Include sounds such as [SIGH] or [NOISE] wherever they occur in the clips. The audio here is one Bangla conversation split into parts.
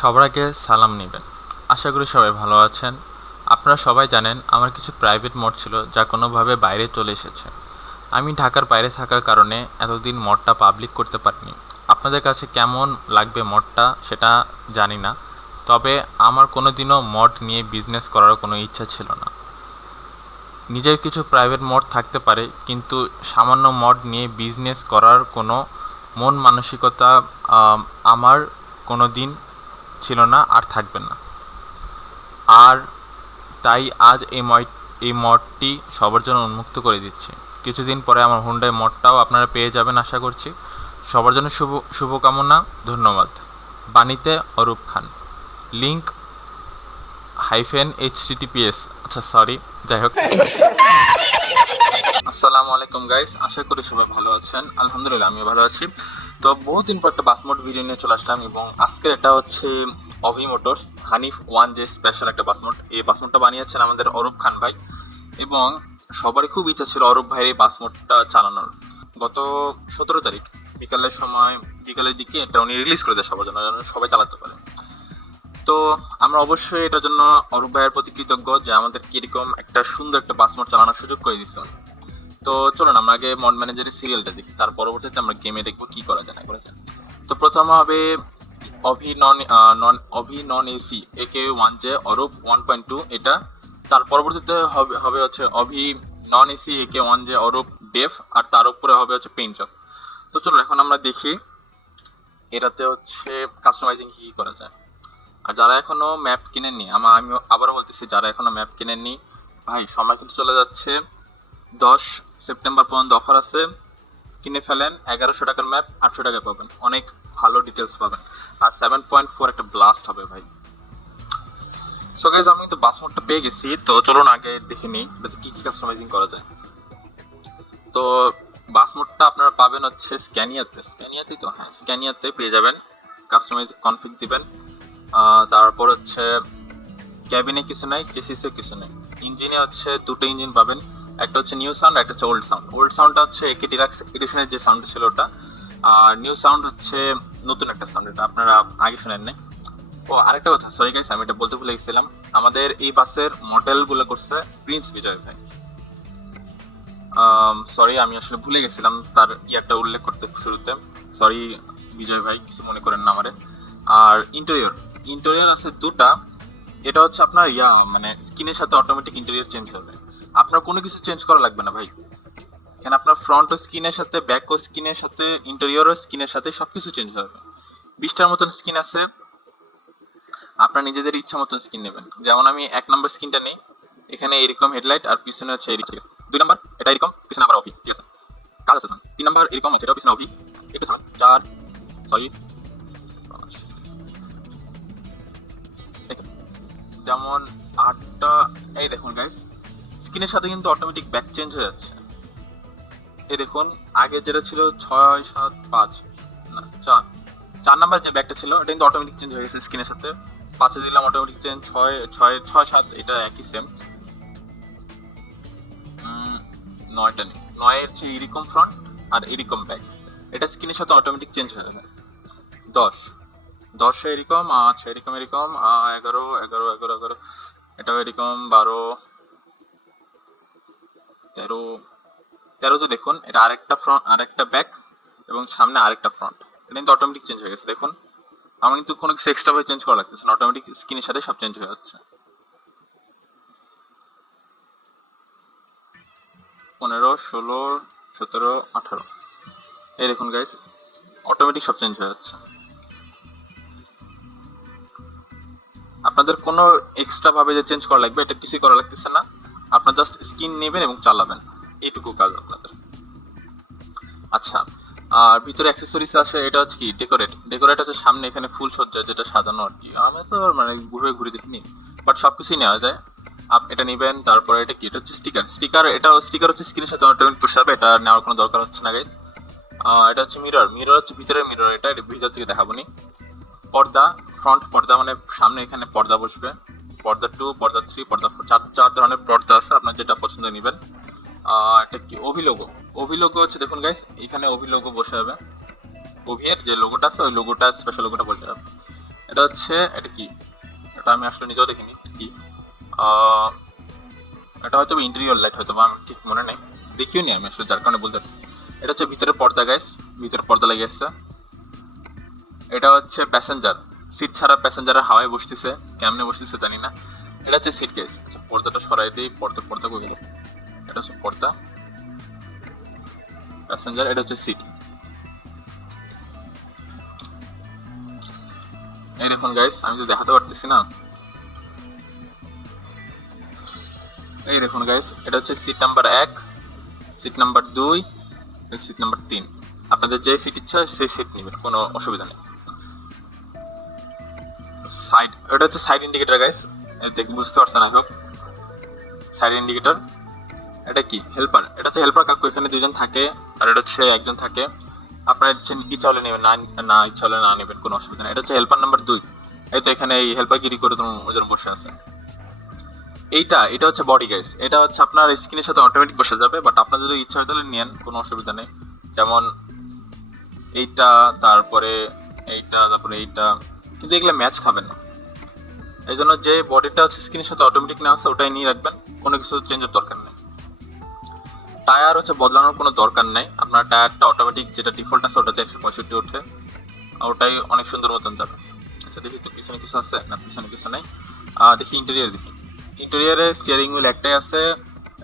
সবার আগে সালাম নেবেন। আশা করি সবাই ভালো আছেন। আপনারা সবাই জানেন আমার কিছু প্রাইভেট মড ছিল যা কোনোভাবে বাইরে চলে এসেছে। আমি ঢাকার বাইরে থাকার কারণে এতদিন মডটা পাবলিক করতে পারিনি। আপনাদের কাছে কেমন লাগবে মডটা সেটা জানি না। তবে আমার কোনো দিনও মড নিয়ে বিজনেস করার কোনো ইচ্ছা ছিল না। নিজের কিছু প্রাইভেট মড থাকতে পারে, কিন্তু সামান্য মড নিয়ে বিজনেস করার কোনো মন মানসিকতা আমার কোনো দিন ছিল না আর থাকবে না। আর তাই আজ এই ময় এই মডটি সবার জন্য উন্মুক্ত করে দিচ্ছি। কিছুদিন পরে আমার হুন্ডাই মডটাও আপনারা পেয়ে যাবেন আশা করছি। সবার জন্য শুভ শুভকামনা ধন্যবাদ। বাণীতে Arup Khan. Link hyphen H TTPS আচ্ছা সরি যাই হোক। [LAUGHS] আসসালামু আলাইকুম গাইস। আশা করি সবাই ভালো আছেন। আলহামদুলিল্লাহ আমিও ভালো আছি। তো বহুদিন পর একটা বাসমোট ভিডিও নিয়ে চলে আসলাম এবং আজকের এটা হচ্ছে অভি মোটরস, হানিফ ওয়ান যে স্পেশাল একটা বাসমোট এই বাসমোটটা বানিয়েছেন আমাদের অরূপ খান ভাই এবং সবারই খুব ইচ্ছা ছিল অরূপ ভাইয়ের এই বাসমোটটা চালানোর। গত সতেরো তারিখ, বিকালের সময়, বিকালের দিকে এটা উনি রিলিজ করে দেয় সবার জন্য, যেন সবাই চালাতে পারে। তো আমরা অবশ্যই এটার জন্য অরূপ ভাইয়ের প্রতি কৃতজ্ঞ যে আমাদের কীরকম একটা সুন্দর একটা বাসমোট চালানোর সুযোগ করে দিচ্ছে। তো চলুন, আমরা আগে মন ম্যানেজারের সিরিয়ালটা দেখি, তার পরবর্তীতে আমরা গেমে দেখব কি করা যায়, না করা যায়। তো প্রথম হবে Abhi non non, Abhi non AC A K one J Arup one point two এটা। তার পরবর্তীতে হবে হবে হচ্ছে Abhi non AC A K one J Arup deaf আর তার উপরে হবে হচ্ছে পেইন্ট তো চলুন, এখন আমরা দেখি এটাতে হচ্ছে কাস্টমাইজিং কি কি করা যায়। আর যারা এখনও ম্যাপ কিনেননি আমার আমি আবারও বলতেছি, যারা এখনও ম্যাপ কিনেননি, ভাই, সময় কিন্তু চলে যাচ্ছে দশ সেপ্টেম্বর পর্যন্ত অফার আছে। কিনে ফেলেন, এগারোশো টাকার ম্যাপ আটশো টাকা পাবেন। অনেক ভালো ডিটেলস পাবেন। আর সেভেন পয়েন্ট ফোর একটা ব্লাস্ট হবে ভাই। সো গাইজ আমি তো বাস মোডটা পেয়ে গেছি। তো চলুন আগে দেখে নিই কি কি কাস্টমাইজিং করা যায়। তো বাস মোডটা আপনারা পাবেন হচ্ছে স্ক্যানিয়াতে স্ক্যানিয়াতেই তো? হ্যাঁ স্ক্যানিয়াতে পেয়ে যাবেন। কাস্টমাইজ কনফিগ দিবেন। তারপর হচ্ছে ক্যাবিনে কিছু নাই চেসিসে কিছু নেই। ইঞ্জিনে হচ্ছে দুটো ইঞ্জিন পাবেন। একটা হচ্ছে নিউ সাউন্ড একটা হচ্ছে ওল্ড সাউন্ড ওল্ড সাউন্ডটা হচ্ছে একে ডিলাক্স এডিশনের যে সাউন্ড ছিল ওটা। আর নিউ সাউন্ড হচ্ছে নতুন একটা সাউন্ড এটা আপনারা আগে শুনেন নাই। ও, আরেকটা কথা সরি গাইস আমি এটা বলতে ভুলে গেছিলাম। আমাদের এই বাসের মডেলগুলো করছে প্রিন্স বিজয় ভাই। সরি আমি আসলে ভুলে গেছিলাম তার ইয়ারটা উল্লেখ করতে শুরুতে। সরি বিজয় ভাই, কিছু মনে করেন না আমারে। আর ইন্টেরিয়র ইন্টেরিয়র আছে দুটা। এটা হচ্ছে আপনার ইয়া মানে স্কিনের সাথে অটোমেটিক ইন্টেরিয়র চেঞ্জ হবে। আপনার কোনো কিছু চেঞ্জ করা লাগবে না ভাই। এখানে আপনার ফ্রন্ট ও স্কিনের সাথে ব্যাক ও স্কিনের সাথে ইন্টেরিয়র ও স্কিনের সাথে সবকিছু চেঞ্জ হবে। বিশটার মতন স্কিন আছে, আপনার নিজেদের ইচ্ছা মতন স্ক্রিন নেবেন। যেমন আমি এক নম্বর স্ক্রিনটা নেই, এখানে এরকম হেডলাইট আর পিছনে হচ্ছে এরকম। দুই নম্বর এটা এরকম, পিছনে আবার অভি ঠিক আছে? কাজ আছে না। তিন নম্বর এরকম আছে এটাও পিছনে অভি একটু ছাড়া চার সরি যেমন আটটা, এই দেখুন গাইস স্ক্রিনের সাথে কিন্তু অটোমেটিক ব্যাক চেঞ্জ হয়ে যাচ্ছে। এই দেখুন, আগে যেটা ছিল ছয়, সাত, পাঁচ, না, চার চার নাম্বার যে ব্যাগটা ছিল এটা কিন্তু অটোমেটিক চেঞ্জ হয়ে গেছে স্ক্রিনের সাথে। পাঁচে দিলাম অটোমেটিক চেঞ্জ ছয় ছয় ছয়, সাত, এটা একই সেম নয়টা নেই। নয়ের হচ্ছে এরকম ফ্রন্ট আর এরকম ব্যাক এটা স্ক্রিনের সাথে অটোমেটিক চেঞ্জ হয়ে যাবে দশ। দশে এরকম আচ্ছা এরকম এরকম এগারো এগারো এগারো এগারো। এটাও এরকম, বারো তেরো তো দেখুন, এটা আরেকটা ফ্রন্ট আরেকটা ব্যাক এবং সামনে আরেকটা ফ্রন্ট এটা কিন্তু অটোমেটিক চেঞ্জ হয়ে গেছে, দেখুন। আমার কিন্তু কোনো কিছু এক্সট্রা ভাবে চেঞ্জ করা লাগতেছে না অটোমেটিক স্ক্রিনের সাথে সব চেঞ্জ হয়ে যাচ্ছে। পনেরো, ষোলো, সতেরো, আঠারো। এই দেখুন গাইস অটোমেটিক সব চেঞ্জ হয়ে যাচ্ছে। আপনাদের কোনো এক্সট্রা ভাবে যে চেঞ্জ করা লাগবে, এটা কিছুই করা লাগতেছে না। আপনার জাস্ট স্কিন নেবেন এবং চালাবেন। এইটুকু কাজ আপনাদের। আচ্ছা আর ভিতরে অ্যাক্সেসরিজ আছে, এটা হচ্ছে কি? ডেকোরেট ডেকোরেট হচ্ছে সামনে এখানে ফুল সজ্জা, যেটা সাজানো আর কি। আমি তো মানে ঘুরে ঘুরে দেখিনি। বাট সবকিছুই নেওয়া যায়। আপ এটা নেবেন, তারপরে এটা কি? এটা হচ্ছে স্টিকার স্টিকার এটা স্টিকার হচ্ছে স্ক্রিনের সাথে অটোমেটিক পুশ হবে, এটা নেওয়ার কোনো দরকার হচ্ছে না গাইস এটা হচ্ছে মিরর মিরর হচ্ছে ভিতরের মিরর এটা এটা ভিতর থেকে দেখাবো নি। পর্দা ফ্রন্ট পর্দা মানে সামনে এখানে পর্দা বসবে। পর্দা টু পর্দা থ্রি পর্দা ফোর চার চার ধরনের পর্দা আছে, আপনার যেটা পছন্দ নেবেন। এটা কি? অভিলোগো। অভিলোগো হচ্ছে, দেখুন গাইস এখানে অভিলোগো বসে হবে। অভিয়ের যে লোগোটা আছে, ওই লোগোটা স্পেশাল লোগোটা বসে যাবে এটা হচ্ছে, এটা কি? এটা আমি আসলে নিজেও দেখিনি কি? এটা হয়তো ইন্টেরিয়র লাইট হয়তো আমার ঠিক মনে নেই। দেখিও নি আমি আসলে যার কারণে বলতে। এটা হচ্ছে ভিতরে পর্দা গাইস ভিতরে পর্দা লেগে আসছে এটা হচ্ছে প্যাসেঞ্জার সিট ছাড়া প্যাসেঞ্জারের হাওয়ায় বসতেছে, কেমনে বসতেছে জানি না। এটা হচ্ছে সিট কেস আচ্ছা পর্দাটা সরাই দিই, পর্দা পর্দা করে গেল? এটা হচ্ছে পর্দা। প্যাসেঞ্জার এটা হচ্ছে সিট এই দেখুন গাইস আমি তো দেখাতে পারতেছি না। এই দেখুন গাইস এটা হচ্ছে সিট নাম্বার এক সিট নাম্বার দুই সিট নাম্বার তিন। আপনাদের যে সিট ইচ্ছা সেই সিট নেবেন, কোনো অসুবিধা নেই। এটা হচ্ছে সাইড ইন্ডিকেটর গাইস দেখে, বুঝতে পারছেন হোক। সাইড ইন্ডিকেটর এটা কি? হেল্পার এটা হচ্ছে হেল্পার কাকু, এখানে দুজন থাকে, আর এটা হচ্ছে একজন থাকে। আপনার ইচ্ছে ইচ্ছা হলে নেবেন? না না, ইচ্ছা হলে না নেবেন, কোনো অসুবিধা নেই। এটা হচ্ছে হেল্পার নাম্বার দুই। এই তো এখানে এই হেল্পার গিরি করে তুমি ওজন বসে আছে। এইটা, এটা হচ্ছে বডি গাইস এটা হচ্ছে আপনার স্ক্রিনের সাথে অটোমেটিক বসে যাবে বাট আপনার যদি ইচ্ছা হয় তাহলে নেন কোনো অসুবিধা নেই। যেমন এইটা, তারপরে এইটা তারপরে এইটা। কিন্তু এগুলো ম্যাচ খাবেন না। এই জন্য যে বডিটা হচ্ছে স্ক্রিনের সাথে অটোমেটিক নেওয়া আছে, ওটাই নিয়ে রাখবেন। কোনো কিছু চেঞ্জের দরকার নেই। টায়ার হচ্ছে বদলানোর কোনো দরকার নেই। আপনার টায়ারটা অটোমেটিক যেটা ডিফল্ট আছে, ওটাতে একশো পঁয়ষট্টি ওঠে ওটাই অনেক সুন্দর মতন যাবে। আচ্ছা দেখি তো পিছনে কিছু আছে? না, পিছনে কিছু নেই। দেখি ইন্টেরিয়ার দেখি। ইন্টেরিয়ারে স্টিয়ারিং হুইল একটাই আছে।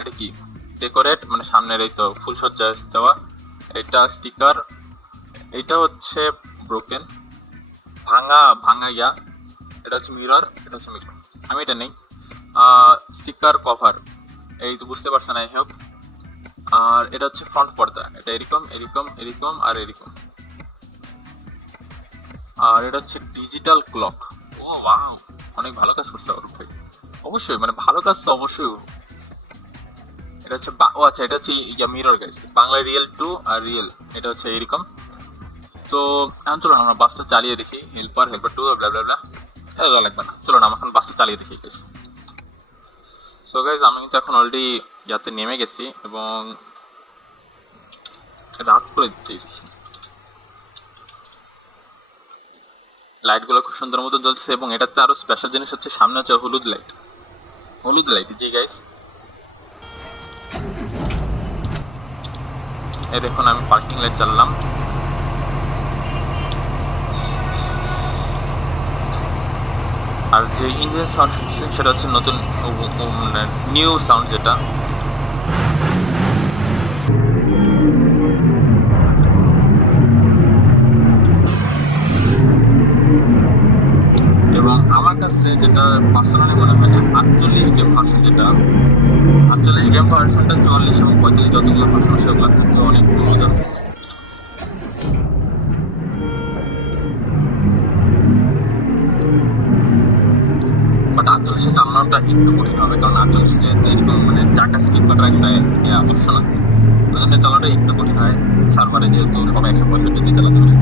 এটা কি? ডেকোরেট মানে সামনের এই তো ফুল সজ্জা দেওয়া। এটা স্টিকার এটা হচ্ছে ব্রোকেন ভাঙা ভাঙা ইয়া। এটা হচ্ছে মিরর এটা হচ্ছে মিরর আমি এটা নেই। স্টিকার কভার এই তো বুঝতে পারছেন আই হোপ আর এটা হচ্ছে ফ্রন্ট পর্দা। এটা এরকম এরকম এরকম আর এরকম। আর এটা হচ্ছে ডিজিটাল ক্লক ও ওয়াও অনেক ভালো কাজ করছে অরূপ ভাই। অবশ্যই মানে ভালো কাজ তো অবশ্যই। এটা হচ্ছে ও আচ্ছা এটা হচ্ছে ইয়া মিরর গাইস বাংলায় রিয়েল টু আর রিয়েল এটা হচ্ছে এরকম। তো এখন চলুন, আমরা বাসটা চালিয়ে দেখি। Helper helper to blah blah blah এটা লাগবে না। চলো না আমরা এখন বাসটা চালিয়ে দেখি গাইস সো গাইস আমি কিন্তু এখন অলরেডি ইয়াতে নেমে গেছি এবং রাত করে দিচ্ছি। লাইটগুলো খুব সুন্দর মতো জ্বলছে এবং এটাতে আরও স্পেশাল জিনিস হচ্ছে, সামনে হচ্ছে হলুদ লাইট হলুদ লাইট জি গাইস এই দেখুন, আমি পার্কিং লাইট চাললাম। আর যে ইঞ্জিন সাউন্ড সেটা হচ্ছে নতুন নিউ সাউন্ড যেটা এবং আমার কাছে যেটা পার্সোনালি মনে হয় যে আটচল্লিশ গেম ভার্সন যেটা আটচল্লিশ গেম ভার্সনটা চুয়াল্লিশ এবং পঁয়তাল্লিশ যতগুলো ভার্সন সেগুলো থাকতে অনেক মজা বাট আটচল্লিশে চালানোটা একটু কঠিন হবে কারণ আটচল্লিশে এরকম মানে চারটা স্লিপ করার একটা অপশন আছে ওই জন্য চালানোটা একটু কঠিন হয় সার্ভারে যেহেতু সবাই একশো পঁয়ষট্টি দিয়ে চালাতে পারে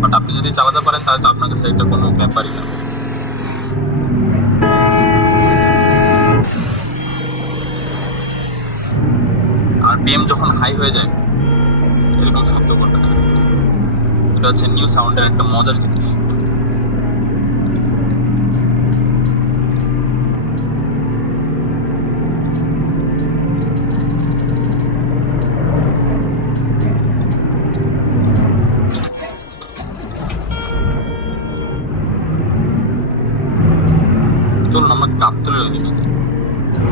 বাট আপনি যদি চালাতে পারেন, তাহলে তো আপনার কাছে এটা কোনো ব্যাপারই না। আর পিএম যখন হাই হয়ে যায় এরকম শব্দ করতে থাকে এটা হচ্ছে নিউ সাউন্ডের একটা মজার জিনিস চলুন আমরা গাবতলির ওইদিকে যাই।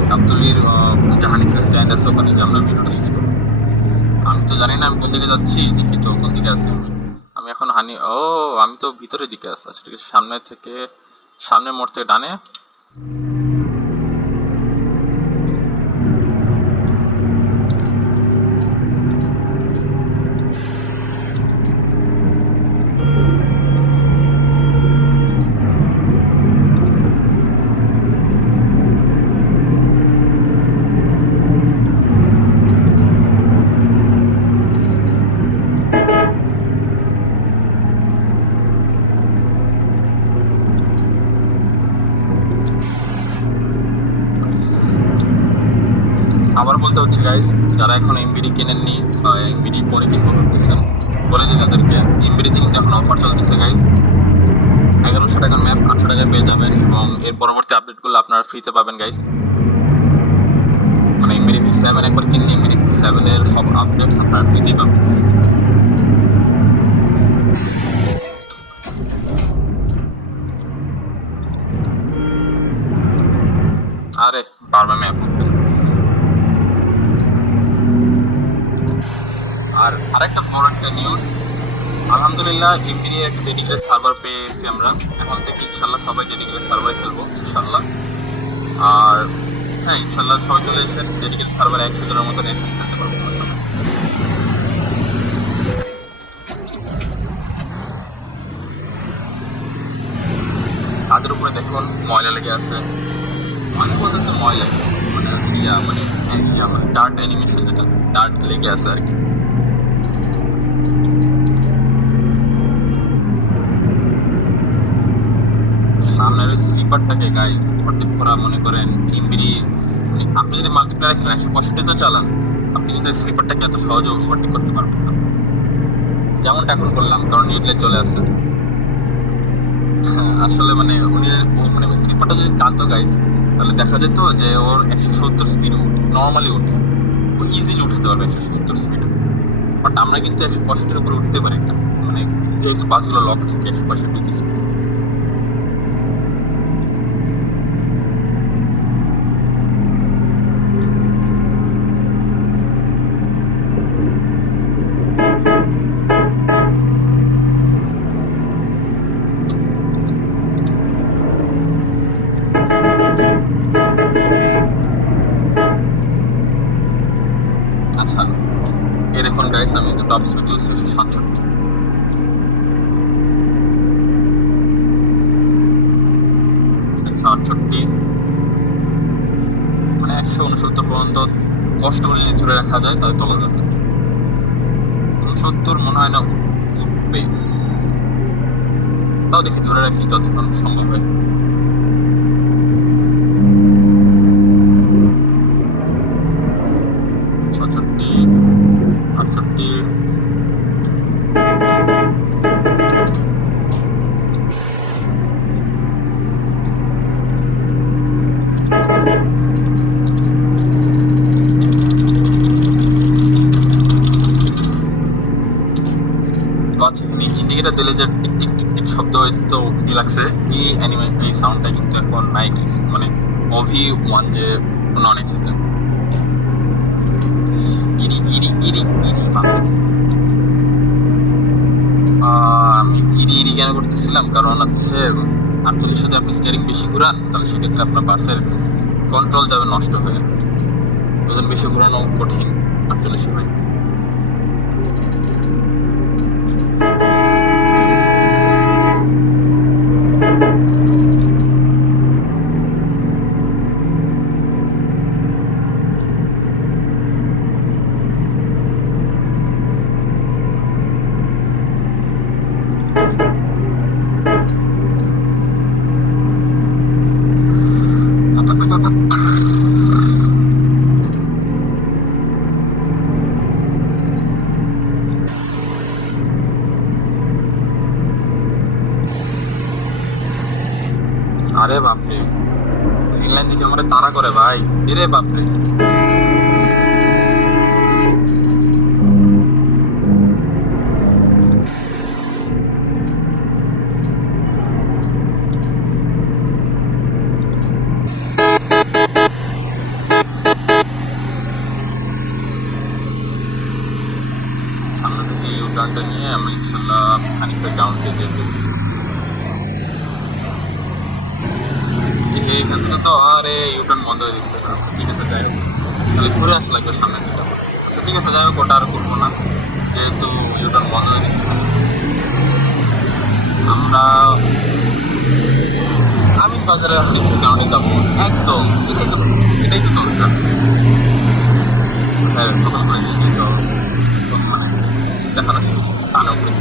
গাবতলির আহ, জাহানি স্ট্যান্ড আছে ওখানে যে আমরা ভিডিওটা শেষ করব আমি তো জানি না আমি কোন দিকে যাচ্ছি দেখি তো কোন দিকে আছি আমি আমি এখন হানি ও আমি তো ভিতরের দিকে আছি আচ্ছা আছে সামনে থেকে সামনের মোড় থেকে ডানে। আবার বলতে হচ্ছে গাইস যারা এখন এমবিডি কেনেননি বা এমবিডি পরে কিনবো করতেছেন বলে দিন তাদেরকে এমবিডি কিন্তু এখন অফার চলতেছে গাইস এগারোশো টাকার ম্যাপ আটশো টাকায় পেয়ে যাবেন এবং এর পরবর্তী আপডেটগুলো আপনারা ফ্রিতে পাবেন গাইস মানে এমবিডি ভি সেভেন একবার কিনলে এমবিডি ভি সেভেনের সব আপডেটস আপনারা ফ্রিতেই পাবেন আরে, বারবার ম্যাপ আর আরেকটা বড় একটা নিউজ আলহামদুলিল্লাহ এমবিডি একটা ডেডিকেটেড সার্ভার পেয়েছি আমরা। এখন থেকে ইনশাল্লাহ সবাই ডেডিকেটেড সার্ভারে খেলব ইনশাল্লাহ আর হ্যাঁ ইনশাল্লাহ সবাই চলে এসেছেন। ডেডিকেটেড সার্ভারে একশো জনের মতো খেলতে পারব। তাদের উপরে দেখুন, ময়লা লেগে আছে। মানে বলতে ময়লা মানে মানে মানে ডার্ট অ্যানিমেশন যেটা ডার্ট লেগে আছে আর কি। সামনের স্লিপারটাকে গাইস করা মনে করেন মানে আপনি যদি একশো পঁয়ষট্টি তো চালান, আপনি কিন্তু স্লিপারটাকে এত সহজে ওভারটেক করতে পারবেন না। যেমনটা এখন করলাম, কারণ নিউটলে চলে আসছে। [LAUGHS] আসলে মানে উনি মানে স্লিপারটা যদি জানতো গাইস তাহলে দেখা যেত যে ওর একশো সত্তর স্পিড নর্মালি উঠে। ও ইজিলি উঠাতে পারবে একশো সত্তর স্পিডে বাট আমরা কিন্তু একশো পঁয়ষট্টির উপরে উঠতে পারি না। মানে যেহেতু বাসগুলো লক থাকে, একশো পঁয়ষট্টি স্পিড আচ্ছা এই দেখুন গাইস আমি তো টপ স্পিড চলছে একশো সাতষট্টি মানে একশো উনসত্তর পর্যন্ত কষ্ট করে ধরে রাখা যায়, তাহলে যাবে উনসত্তর মনে হয় না তাও দেখি ধরে রাখি যতক্ষণ সম্ভব হয় ছষট্টি আটষট্টি আচ্ছা এখানে ইন্ডিকেটার দিলে যে টিক টিক টিক টিক শব্দ তো কি লাগছে এই অ্যানিমে এই সাউন্ডটা কিন্তু এখন নাই guys। মানে ওভি ওয়ান যে নন এসিতে ইরি ইরি ইরি ইরি আমি ইরি ইরি কেন করতেছিলাম? কারণ হচ্ছে আটচল্লিশ যদি আপনি স্টিয়ারিং বেশি ঘুরান, তাহলে সেক্ষেত্রে আপনার বাসের কন্ট্রোল যাবে নষ্ট হয়ে ওজন বেশি ঘুরানো কঠিন, আটচল্লিশে হয় আরে বাপরে মনে তারা করে ভাই। এরে বাপরে। সামনে থেকে নিয়ে আমরা ইনশাল্লাহ খানিকটা গ্রাউন্ডে যেতে এইখানে তো আরে বন্ধ হয়ে দিচ্ছে ঠিক আছে যাই হোক। ঘুরে থেকে আচ্ছা, ঠিক আছে যাই হোক ওটা আর করব না। যেহেতু ইউটার্ন বন্ধ হয়ে আমরা আমি বাজারে হানিফের কারণে একদম এটাই তো এটাই তো মানে দেখানো করে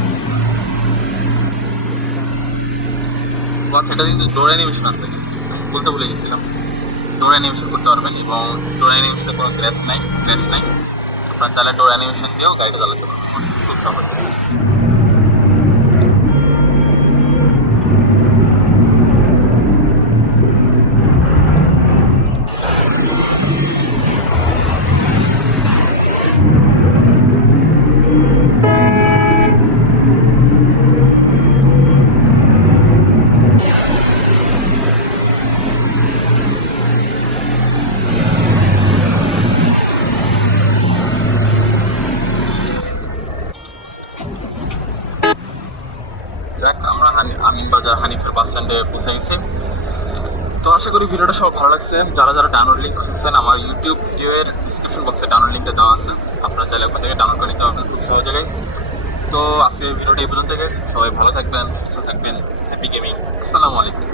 বাস কিন্তু জোরে নিয়ে বেশি আনতে বলতে ভুলে গেছিলাম। ডোর অ্যানিমেশন করতে পারবেন এবং ডোর অ্যানিমেশনে কোনো ক্র্যাশ নাই ক্র্যাশ নাই। আপনার চাইলে ডোর অ্যানিমেশন দিয়েও গাড়িটা চালাতে পারবেন। খুব সহজ। বাস স্ট্যান্ডে পৌঁছে গেছি তো আশা করি ভিডিওটা সব ভালো লাগছে। যারা যারা ডাউনলোড লিঙ্ক খুঁজছেন আমার ইউটিউব ভিডিওর ডিসক্রিপশন বক্সে ডাউনলোড লিঙ্কটা দেওয়া আছে। আপনারা চাইলে ওখান থেকে ডাউনলোড করে নিতে পারবেন খুব সহজে গাইস তো আজকে ভিডিওটি এই পর্যন্ত গাইস সবাই ভালো থাকবেন, সুস্থ থাকবেন। হ্যাপি গেমিং আসসালামু আলাইকুম।